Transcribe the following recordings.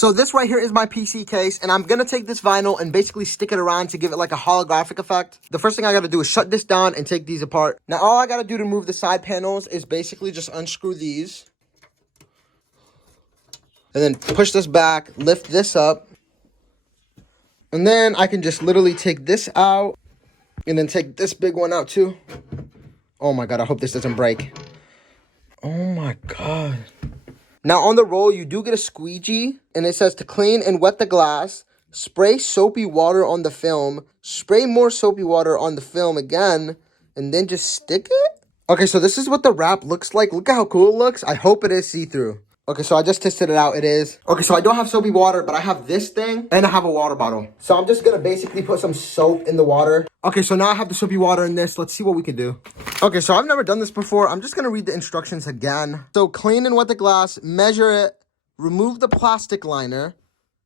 So this right here is my PC case, and I'm gonna take this vinyl and basically stick it around to give it like a holographic effect. The first thing I gotta do is shut this down and take these apart. Now all I gotta do to move the side panels is basically just unscrew these. And then push this back, lift this up. And then I can just literally take this out and then take this big one out too. Oh my God, I hope this doesn't break. Oh my God. Now on the roll, you do get a squeegee, and it says to clean and wet the glass, spray soapy water on the film, spray more soapy water on the film again, and then just stick it? Okay, so this is what the wrap looks like. Look at how cool it looks. I hope it is see-through. Okay, so I just tested it out. It is. Okay, so I don't have soapy water, but I have this thing, and I have a water bottle. So I'm just gonna basically put some soap in the water. Okay, so now I have the soapy water in this. Let's see what we can do. Okay, so I've never done this before. I'm just gonna read the instructions again. So clean and wet the glass, measure it, remove the plastic liner,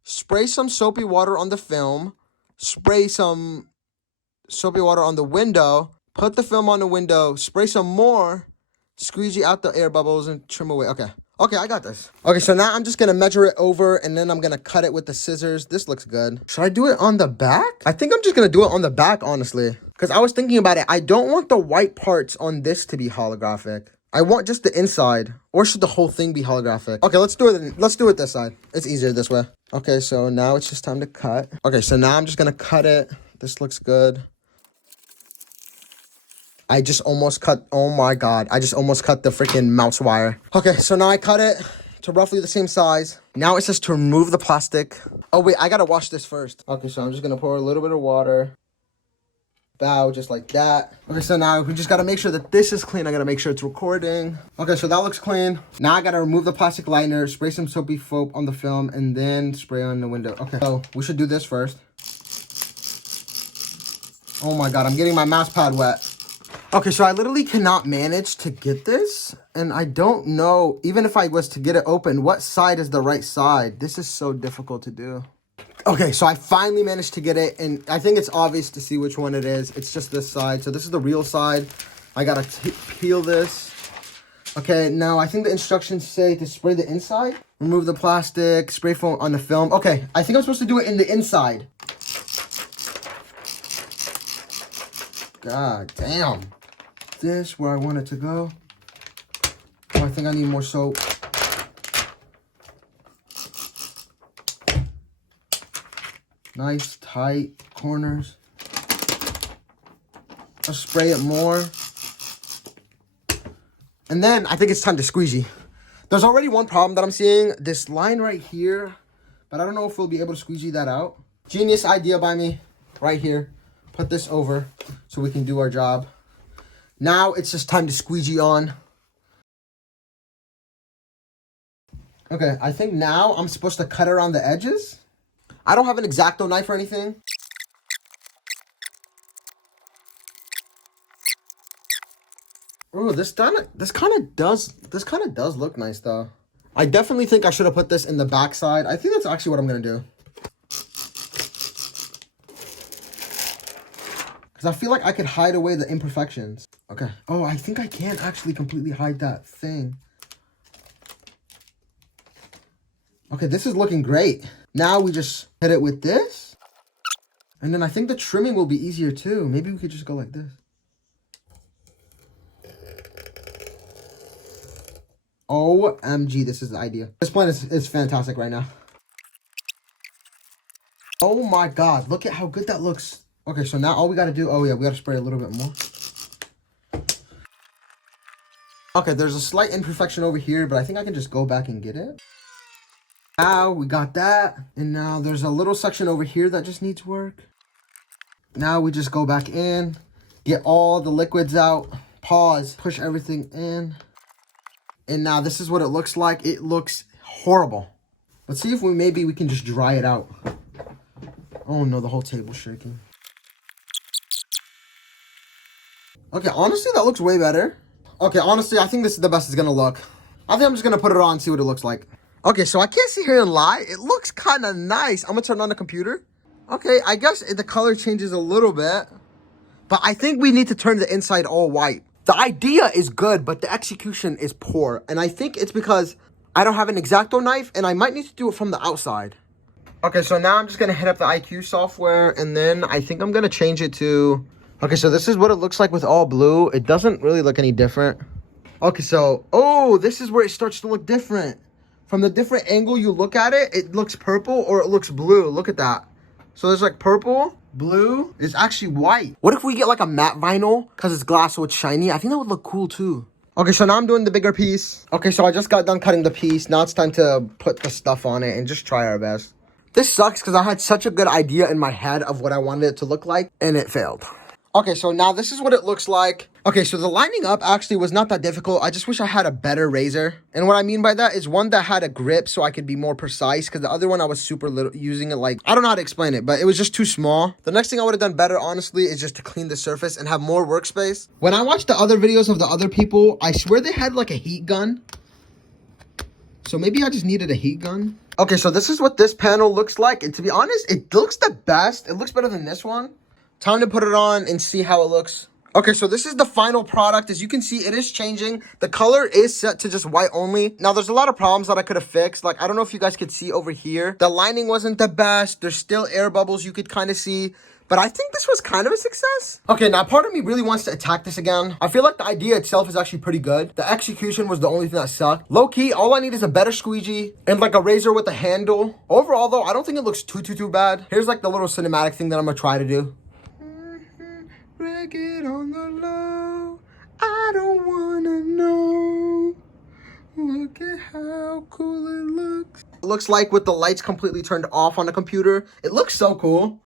spray some soapy water on the film, spray some soapy water on the window, put the film on the window, spray some more, squeegee out the air bubbles, and trim away. Okay, I got this. Okay, so now I'm just gonna measure it over, and then I'm gonna cut it with the scissors. This looks good. Should I do it on the back? I think I'm just gonna do it on the back, honestly. Because I was thinking about it. I don't want the white parts on this to be holographic. I want just the inside. Or should the whole thing be holographic? Okay, let's do it. Let's do it this side. It's easier this way. Okay, so now it's just time to cut. Okay, so now I'm just gonna cut it. This looks good. I just almost cut, oh my God. I just almost cut the freaking mouse wire. Okay, so now I cut it to roughly the same size. Now it says to remove the plastic. Oh wait, I gotta wash this first. Okay, so I'm just gonna pour a little bit of water. Bow, just like that. Okay, so now we just gotta make sure that this is clean. I gotta make sure it's recording. Okay, so that looks clean. Now I gotta remove the plastic liner, spray some soapy soap on the film, and then spray on the window. Okay, so we should do this first. Oh my God, I'm getting my mouse pad wet. Okay, so I literally cannot manage to get this, and I don't know, even if I was to get it open, what side is the right side? This is so difficult to do. Okay, so I finally managed to get it, and I think it's obvious to see which one it is. It's just this side. So this is the real side. I gotta peel this. Okay, now I think the instructions say to spray the inside. Remove the plastic, spray foam on the film. Okay, I think I'm supposed to do it in the inside. God damn. This where I want it to go. Oh, I think I need more soap. Nice tight corners. I'll spray it more. And then I think it's time to squeegee. There's already one problem that I'm seeing. This line right here. But I don't know if we'll be able to squeegee that out. Genius idea by me. Right here. Put this over so we can do our job. Now it's just time to squeegee on. Okay, I think now I'm supposed to cut around the edges. I don't have an X-Acto knife or anything. Oh, this kind of does look nice though. I definitely think I should have put this in the back side. I think that's actually what I'm gonna do. I feel like I could hide away the imperfections. Okay. Oh, I think I can actually completely hide that thing. Okay, this is looking great. Now we just hit it with this. And then I think the trimming will be easier too. Maybe we could just go like this. OMG, this is the idea. This plan is fantastic right now. Oh my God, look at how good that looks. Okay, so now all we gotta do, oh yeah, we gotta spray a little bit more. Okay, there's a slight imperfection over here, but I think I can just go back and get it. Now we got that. And now there's a little section over here that just needs work. Now we just go back in, get all the liquids out, pause, push everything in. And now this is what it looks like. It looks horrible. Let's see if maybe we can just dry it out. Oh no, the whole table's shaking. Okay, honestly, that looks way better. Okay, honestly, I think this is the best it's gonna look. I think I'm just gonna put it on and see what it looks like. Okay, so I can't sit here and lie. It looks kind of nice. I'm gonna turn on the computer. Okay, I guess the color changes a little bit. But I think we need to turn the inside all white. The idea is good, but the execution is poor. And I think it's because I don't have an X-Acto knife, and I might need to do it from the outside. Okay, so now I'm just gonna hit up the IQ software, and then I think I'm gonna change it to... Okay, so this is what it looks like with all blue. It doesn't really look any different. Okay, so... Oh, this is where it starts to look different. From the different angle you look at it, it looks purple or it looks blue. Look at that. So there's like purple, blue, it's actually white. What if we get like a matte vinyl because it's glass so it's shiny? I think that would look cool too. Okay, so now I'm doing the bigger piece. Okay, so I just got done cutting the piece. Now it's time to put the stuff on it and just try our best. This sucks because I had such a good idea in my head of what I wanted it to look like and it failed. Okay, so now this is what it looks like. Okay, so the lining up actually was not that difficult. I just wish I had a better razor. And what I mean by that is one that had a grip so I could be more precise, because the other one I was super little, using it like, I don't know how to explain it, but it was just too small. The next thing I would have done better, honestly, is just to clean the surface and have more workspace. When I watched the other videos of the other people, I swear they had like a heat gun. So maybe I just needed a heat gun. Okay, so this is what this panel looks like. And to be honest, it looks the best. It looks better than this one. Time to put it on and see how it looks. Okay, so this is the final product. As you can see, it is changing. The color is set to just white only. Now, there's a lot of problems that I could have fixed. Like, I don't know if you guys could see over here. The lining wasn't the best. There's still air bubbles you could kind of see. But I think this was kind of a success. Okay, now part of me really wants to attack this again. I feel like the idea itself is actually pretty good. The execution was the only thing that sucked. Low key, all I need is a better squeegee and like a razor with a handle. Overall though, I don't think it looks too bad. Here's like the little cinematic thing that I'm gonna try to do. Break it on the low. I don't wanna know. Look at how cool it looks. It looks like with the lights completely turned off on the computer. It looks so cool.